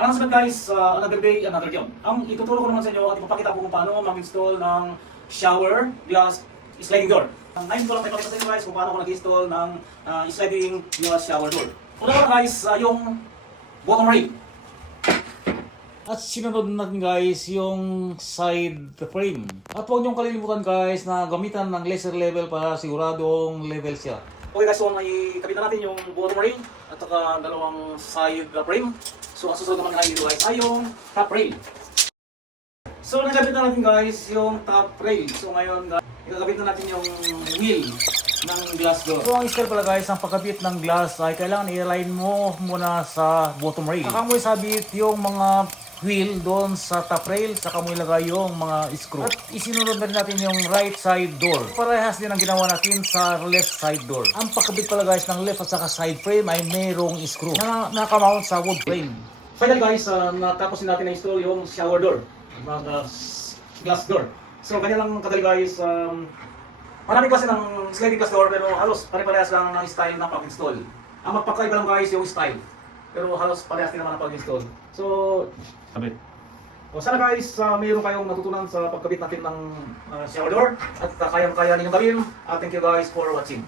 Alam sa guys, another day, another job. Ang ituturo ko naman sa inyo at ipapakita ko kung paano mag-install ng shower glass sliding door. Ngayon ko lang ipapakita sa inyo guys kung paano ko nag-install ng sliding glass shower door. Una ko guys, yung bottom rail. At sinunod natin guys yung side frame. At huwag niyong kalilimutan guys na gamitan ng laser level para siguradong level siya. Okay guys, so may kapitan natin yung bottom rail at saka dalawang side frame. So ang susunod naman natin dito guys ay yung top rail. So nagkabit na natin guys yung top rail. So ngayon guys, ikakabit na natin yung wheel ng glass door. So ang style pala guys, ang pagkabit ng glass ay kailangan i-align mo muna sa bottom rail. Saka mo isabit yung mga wheel doon sa top rail, saka mo ilagay yung mga screw. At isinunod na rin natin yung right side door. Parehas din ang ginawa natin sa left side door. Ang pagkabit pala guys ng left at saka side frame ay mayroong screw na nakamount sa wood frame. Finally guys, natapos din natin na-install yung shower door, glass door. So ganyan lang kadali guys. Marami kasi ng sliding glass door pero halos pare-parehas lang ng style ng pag-install. Ang magpakaiba lang guys yung style. Pero halos parehas din naman ang pag-install. So, kabit. So sana guys, mayroon kayong natutunan sa pagkabit natin ng shower door at kayang-kaya ninyong gawin. Thank you guys for watching.